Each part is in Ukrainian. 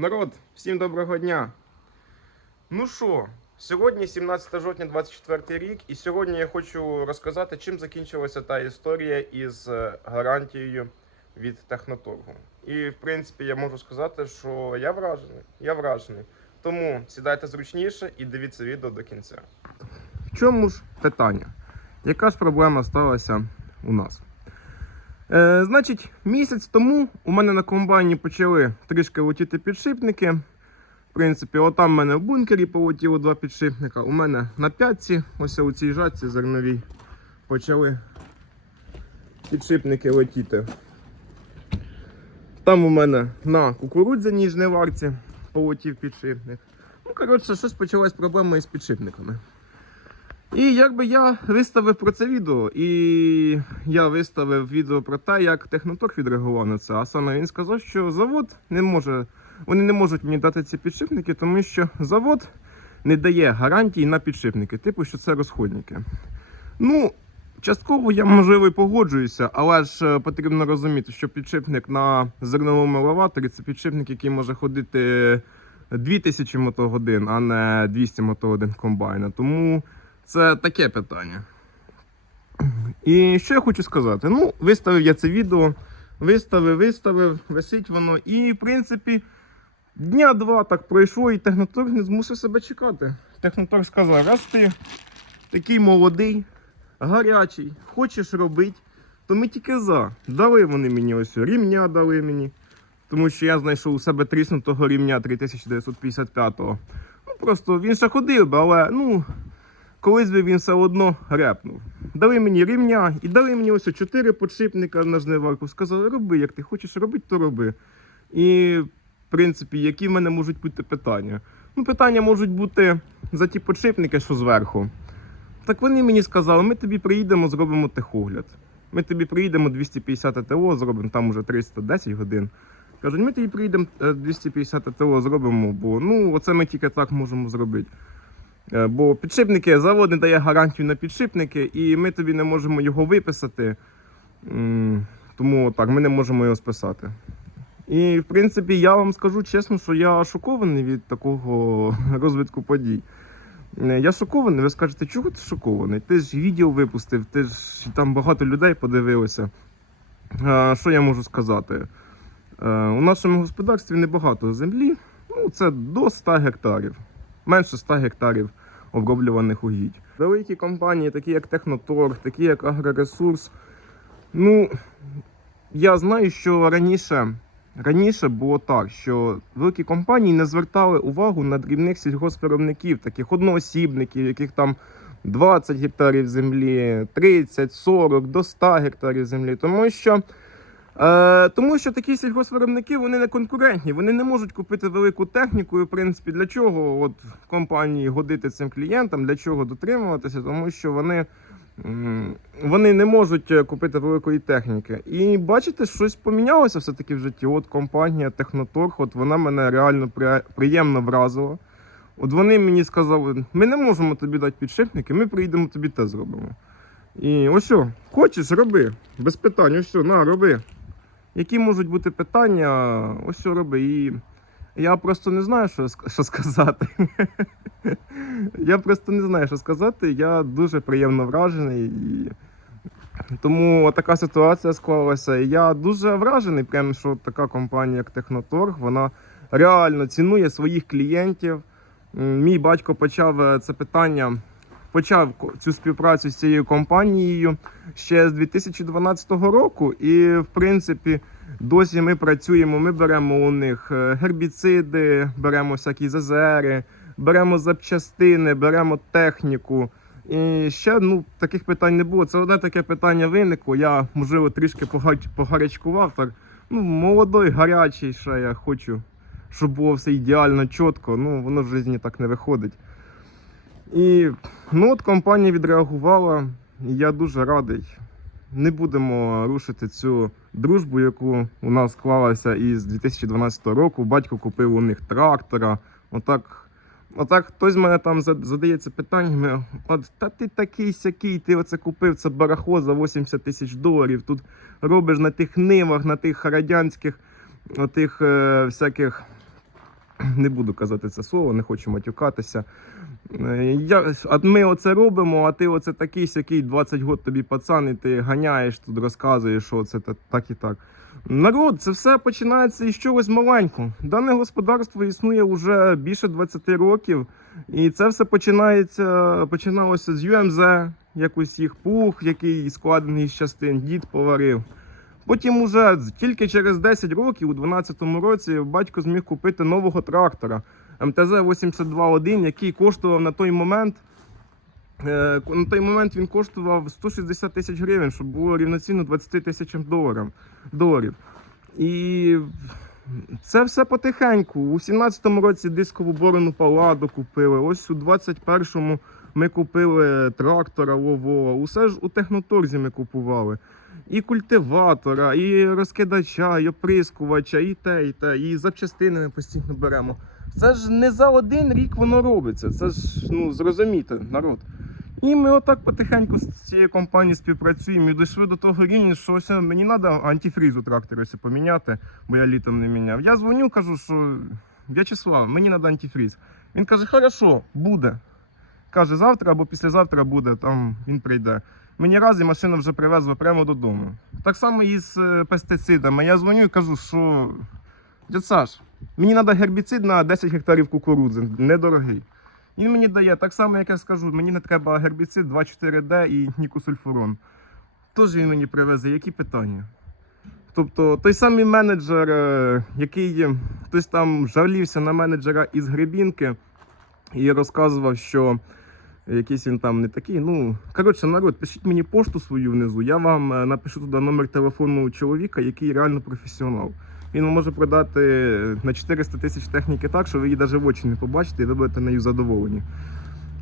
Народ, всім доброго дня. Ну що, сьогодні 17 жовтня 24 рік, і сьогодні я хочу розказати, чим закінчилася та історія із е, гарантією від техноторгу. І в принципі я можу сказати, що я вражений. Я вражений. Тому сідайте зручніше і дивіться відео до кінця. В чому ж питання? Яка ж проблема сталася у нас? Е, значить, місяць тому у мене на комбайні почали трішки летіти підшипники. В принципі, отам в мене в бункері полетіло два підшипника. У мене на п'ятці, ось у цій жатці зерновій, почали підшипники летіти. Там у мене на кукурудзяній жниварці полетів підшипник. Ну, коротше, щось почалась проблема із підшипниками. І якби я виставив про це відео, і я виставив відео про те, як Техноторг відреагував на це. А саме він сказав, що завод не може, вони не можуть мені дати ці підшипники, тому що завод не дає гарантій на підшипники, типу, що це розходники. Ну, частково я можливо і погоджуюся, але ж е, потрібно розуміти, що підшипник на зерновому елеваторі це підшипник, який може ходити 2000 мотогодин, а не 200 мотогодин комбайна. Тому. Це таке питання. І що я хочу сказати? Ну, виставив я це відео, виставив, виставив, висить воно. І, в принципі, дня два так пройшло, і техноторг не змусив себе чекати. Техноторг сказав, раз ти такий молодий, гарячий, хочеш робити, то ми тільки за. Дали вони мені ось рівня дали мені. Тому що я знайшов у себе тріснутого рівня 3955-го. Ну, просто він ще ходив би, але ну колись би він все одно репнув. Дали мені рівня і дали мені ось чотири подшипника на жниварку. Сказали, роби, як ти хочеш робити, то роби. І, в принципі, які в мене можуть бути питання? Ну, питання можуть бути за ті подшипники, що зверху. Так вони мені сказали, ми тобі приїдемо, зробимо техогляд. Ми тобі приїдемо 250 ТО, зробимо там уже 310 годин. Кажуть, ми тобі приїдемо е, 250 ТО, зробимо, бо ну, оце ми тільки так можемо зробити. Е, Бо підшипники, завод не дає гарантію на підшипники, і ми тобі не можемо його виписати. Тому так, ми не можемо його списати. І в принципі, я вам скажу чесно, що я шокований від такого розвитку подій. Е, Я шокований, ви скажете, чого ти шокований? Ти ж відео випустив, ти ж там багато людей подивилося. Е, Що я можу сказати? У нашому господарстві небагато землі, ну це до 100 гектарів менше 100 гектарів оброблюваних угідь. Великі компанії, такі як Техноторг, такі як Агроресурс. Ну, я знаю, що раніше, раніше було так, що великі компанії не звертали увагу на дрібних сільгоспвиробників, таких одноосібників, яких там 20 гектарів землі, 30, 40, до 100 гектарів землі. Тому що Е, тому що такі сільгоспвиробники вони не конкурентні, вони не можуть купити велику техніку. І в принципі, для чого от компанії годити цим клієнтам, для чого дотримуватися, тому що вони, вони не можуть е, купити великої техніки. І бачите, щось помінялося все-таки в житті. От компанія Техноторг, от вона мене реально приємно вразила. От вони мені сказали, ми не можемо тобі дати підшипники, ми приїдемо тобі те зробимо. І ось, хочеш, роби, без питань, ось, на, роби. Які можуть бути питання, ось що роби. І я просто не знаю, що, що сказати. я просто не знаю, що сказати. Я дуже приємно вражений. І... Тому така ситуація склалася. Я дуже вражений, прям, що така компанія, як Техноторг, вона реально цінує своїх клієнтів. Мій батько почав е, це питання, почав цю співпрацю з цією компанією ще з 2012 року. І, в принципі, досі ми працюємо. Ми беремо у них е, гербіциди, беремо всякі зазери, беремо запчастини, беремо техніку. І ще ну, таких питань не було. Це одне таке питання виникло. Я, можливо, трішки погарячкував. Так, ну, молодой, гарячий, ще я хочу, щоб було все ідеально, чітко. Ну, воно в житті так не виходить. І ну, от компанія відреагувала, і я дуже радий. Не будемо рушити цю дружбу, яку у нас склалася із 2012 року. Батько купив у них трактора. Отак, отак хтось мене там задається питаннями. От та ти такий сякий, ти оце купив це барахло за 80 тисяч доларів. Тут робиш на тих нивах, на тих радянських, отих е, всяких Не буду казати це слово, не хочу матюкатися. Е, Я, ми оце робимо, а ти оце такий сякий 20 років тобі пацан, і ти ганяєш тут, розказуєш, що це так і так. Народ, це все починається із чогось маленького. Дане господарство існує вже більше 20 років, і це все починається, починалося з UMZ, якось їх пух, який складений з частин, дід поварив. Потім уже тільки через 10 років, у 2012 році, батько зміг купити нового трактора МТЗ-82-1, який коштував на той момент. е, На той момент він коштував 160 тисяч гривень, щоб було рівноцінно 20 тисячам доларів. І це все потихеньку. У 17-му році дискову борону паладу купили. Ось у 21-му ми купили трактора Лово. Усе ж у техноторзі ми купували. І культиватора, і розкидача, і оприскувача, і те, і те, і запчастини ми постійно беремо. Це ж не за один рік воно робиться. Це ж ну зрозумійте, народ. І ми отак потихеньку з цією компанією співпрацюємо і дійшли до того рівня, що ось мені треба антифріз у тракторі ось поміняти, бо я літом не міняв. Я дзвоню, кажу, що В'ячеслав, мені треба антифріз. Він каже, хорошо, буде. Каже, завтра або післязавтра буде, там він прийде. Мені раз і машина вже привезла прямо додому. Так само і з е, пестицидами. Я дзвоню і кажу, що дядь Саш, мені треба гербіцид на 10 гектарів кукурудзи, недорогий. Він мені дає так само, як я скажу, мені не треба гербіцид 2,4D і нікосульфурон. Тож він мені привезе, які питання? Тобто той самий менеджер, е, який хтось там жалівся на менеджера із Гребінки і розказував, що якийсь він там не такий. Ну, коротше, народ, пишіть мені пошту свою внизу, я вам е, напишу туди номер телефону чоловіка, який реально професіонал. Він вам може продати на 400 тисяч техніки так, що ви її навіть в очі не побачите і ви будете нею задоволені.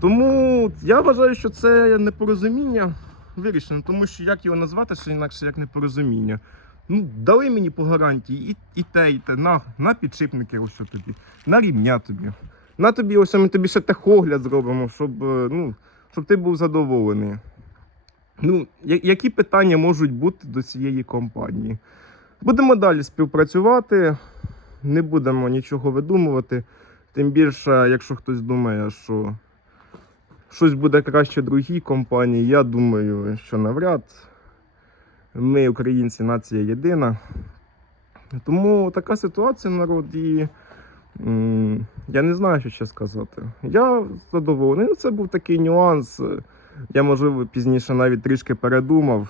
Тому я вважаю, що це непорозуміння вирішено, тому що як його назвати, що інакше як непорозуміння. Ну, дали мені по гарантії і, і те, і те, на, на підшипники ось тобі, на рівня тобі. На тобі ось ми тобі ще техогляд зробимо, щоб, е, ну, щоб ти був задоволений. Ну, які питання можуть бути до цієї компанії? Будемо далі співпрацювати, не будемо нічого видумувати. Тим більше, якщо хтось думає, що щось буде краще другій компанії, я думаю, що навряд. Ми, українці, нація єдина. Тому така ситуація народ і я не знаю, що ще сказати. Я задоволений. Ну, Це був такий нюанс. Я, можливо, пізніше навіть трішки передумав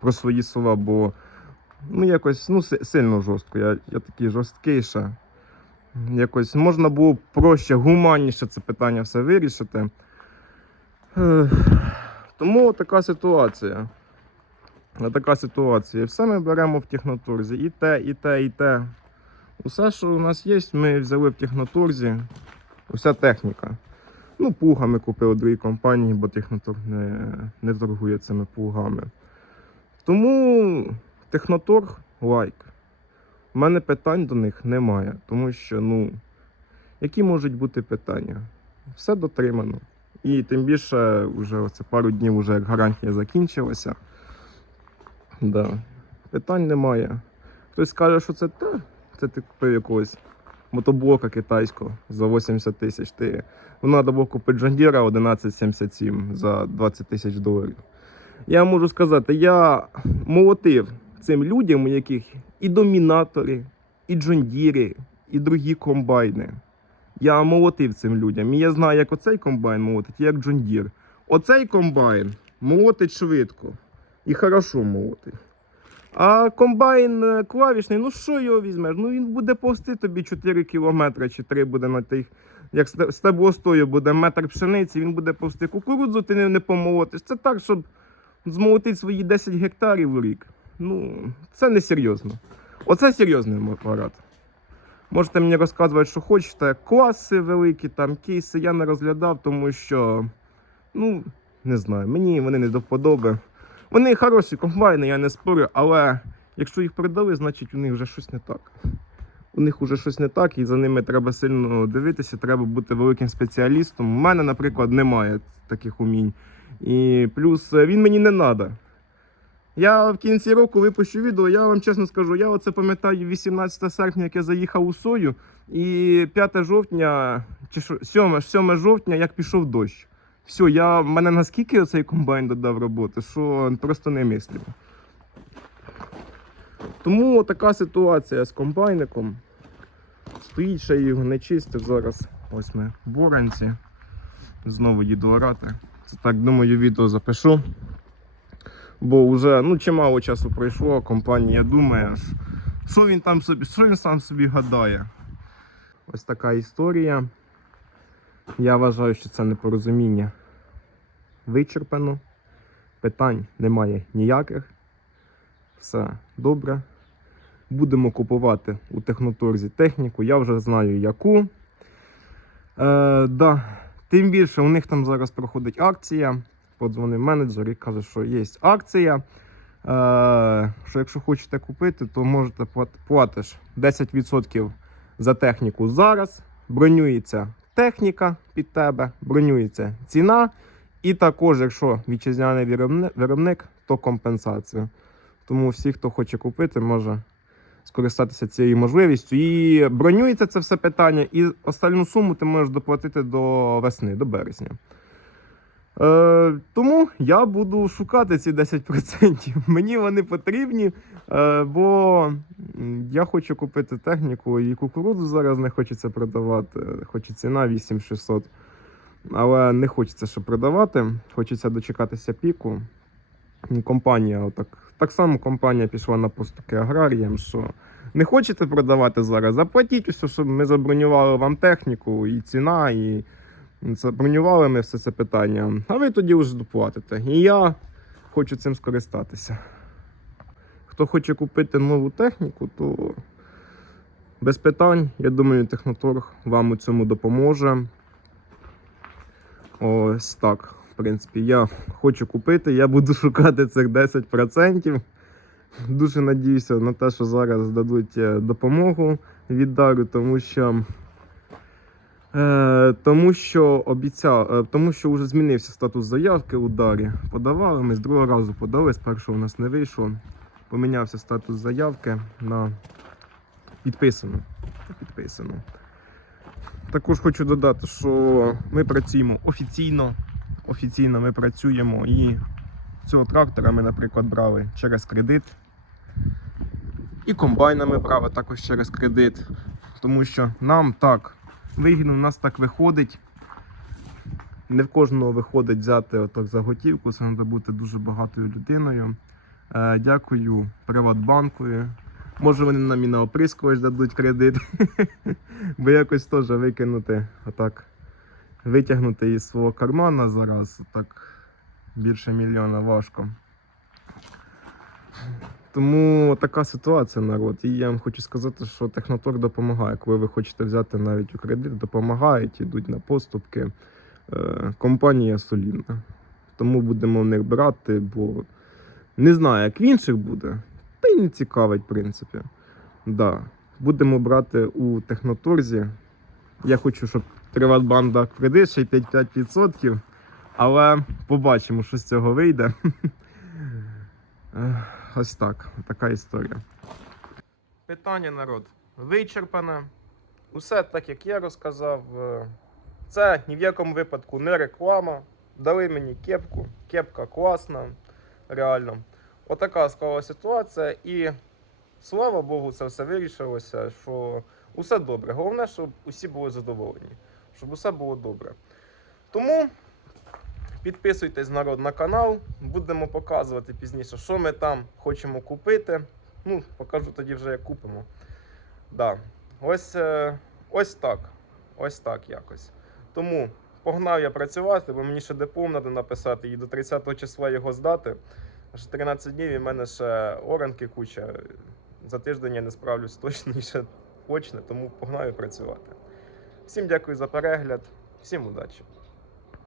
про свої слова, бо ну, якось ну, сильно жорстко. Я, я такий жорсткий ще. Якось можна було проще, гуманніше це питання все вирішити. Тому така ситуація. Така ситуація. Все ми беремо в технотурзі. І те, і те, і те. Усе, що у нас є, ми взяли в технотурзі. Уся техніка. Ну, пуга ми купили другій компанії, бо технотур не, не торгує цими пугами. Тому техноторг лайк. У мене питань до них немає, тому що, ну, які можуть бути питання? Все дотримано. І тим більше, вже оце пару днів, вже як гарантія закінчилася. Да. Питань немає. Хтось скаже, що це те, це ти купив якогось мотоблока китайського за 80 тисяч. Ти ну, треба було купити Deere 1177 за 20 тисяч доларів. Я можу сказати, я молотив цим людям, у яких і домінатори, і джондіри, і другі комбайни. Я молотив цим людям. І я знаю, як оцей комбайн молотить, як джондір. Оцей комбайн молотить швидко і хорошо молотить. А комбайн е, клавішний, ну що його візьмеш? Ну він буде повсти тобі 4 кілометри чи 3 буде на тих. Як сте- стеблостою буде метр пшениці, він буде повсти. Кукурудзу ти не, не помолотиш. Це так, щоб змолотити свої 10 гектарів в рік. Ну, це не серйозно. Оце серйозний апарат. Можете мені розказувати, що хочете. Класи великі, там кейси я не розглядав, тому що, ну, не знаю, мені вони не до вподоби. Вони хороші комбайни, я не спорю, але якщо їх продали, значить у них вже щось не так. У них вже щось не так, і за ними треба сильно дивитися, треба бути великим спеціалістом. У мене, наприклад, немає таких умінь. І плюс е, він мені не треба. Я в кінці року випущу відео, я вам чесно скажу, я оце пам'ятаю 18 серпня, як я заїхав у сою, і 5 жовтня, чи 7, 7 жовтня, як пішов дощ. Все, я, мене наскільки цей комбайн додав роботи, що просто не мислимо. Тому така ситуація з комбайником. Стоїть, ще його не чистив зараз. Ось ми в оранці. Знову їду орати. Це так, думаю, відео запишу. Бо вже ну, чимало часу пройшло, компанія думає, що він там собі, що він сам собі гадає. Ось така історія. Я вважаю, що це непорозуміння вичерпано. Питань немає ніяких. Все добре. Будемо купувати у техноторзі техніку. Я вже знаю яку. Е, да. Тим більше у них там зараз проходить акція. Подзвонив менеджер і каже, що є акція. Е, що якщо хочете купити, то можете плат- платиш 10% за техніку зараз. Бронюється техніка під тебе, бронюється ціна. І також, якщо вітчизняний виробник, то компенсація. Тому всі, хто хоче купити, може скористатися цією можливістю. І бронюється це все питання, і остальну суму ти можеш доплатити до весни, до березня. Е, тому я буду шукати ці 10%. Мені вони потрібні, е, бо я хочу купити техніку, і кукурудзу зараз не хочеться продавати, хоч і ціна 8600. Але не хочеться ще продавати. Хочеться дочекатися піку. Компанія, отак, так само компанія пішла на поступки аграріям, що не хочете продавати зараз, заплатіть усе, щоб ми забронювали вам техніку, і ціна, і забронювали ми все це питання. А ви тоді вже доплатите. І я хочу цим скористатися. Хто хоче купити нову техніку, то без питань, я думаю, Техноторг вам у цьому допоможе. Ось так. В принципі, я хочу купити, я буду шукати цих 10%. Дуже надіюся на те, що зараз дадуть е, допомогу від дару, тому що. Е, тому що обіцяв, е, тому що вже змінився статус заявки у дарі. Подавали, ми з другого разу подали, з першого у нас не вийшло. Помінявся статус заявки на підписану. підписану. Також хочу додати, що ми працюємо офіційно. Офіційно ми працюємо і цього трактора ми, наприклад, брали через кредит. І комбайна ми брали також через кредит. Тому що нам так вигідно, у нас так виходить. Не в кожного виходить взяти отак за готівку, це треба бути дуже багатою людиною. Е, дякую Приватбанку. Може вони нам і на оприскувач дадуть кредит. Бо якось теж викинути, отак, витягнути із свого кармана зараз, так більше мільйона важко. Тому така ситуація, народ. І я вам хочу сказати, що Техноторг допомагає. Коли ви хочете взяти навіть у кредит, допомагають, йдуть на поступки. Е, компанія солідна. Тому будемо в них брати, бо не знаю, як в інших буде. Та й не цікавить, в принципі. Да. Будемо брати у Техноторзі. Я хочу, щоб Приватбанк дав кредит ще й 5-5%. Але побачимо, що з цього вийде. Ось так, така історія. Питання, народ, вичерпане. Усе так, як я розказав. Е, Це ні в якому випадку не реклама. Дали мені кепку. Кепка класна, реально. Отака склала ситуація, і слава Богу, це все вирішилося, що усе добре. Головне, щоб усі були задоволені, щоб усе було добре. Тому підписуйтесь народ на канал, будемо показувати пізніше, що ми там хочемо купити. Ну, покажу тоді вже, як купимо. Да. Ось, е, ось так. Ось так якось. Тому погнав я працювати, бо мені ще диплом треба написати і до 30 числа його здати. Аж 13 днів і в мене ще оранки куча. За тиждень я не справлюсь точно і ще очне, тому погнав я працювати. Всім дякую за перегляд, всім удачі!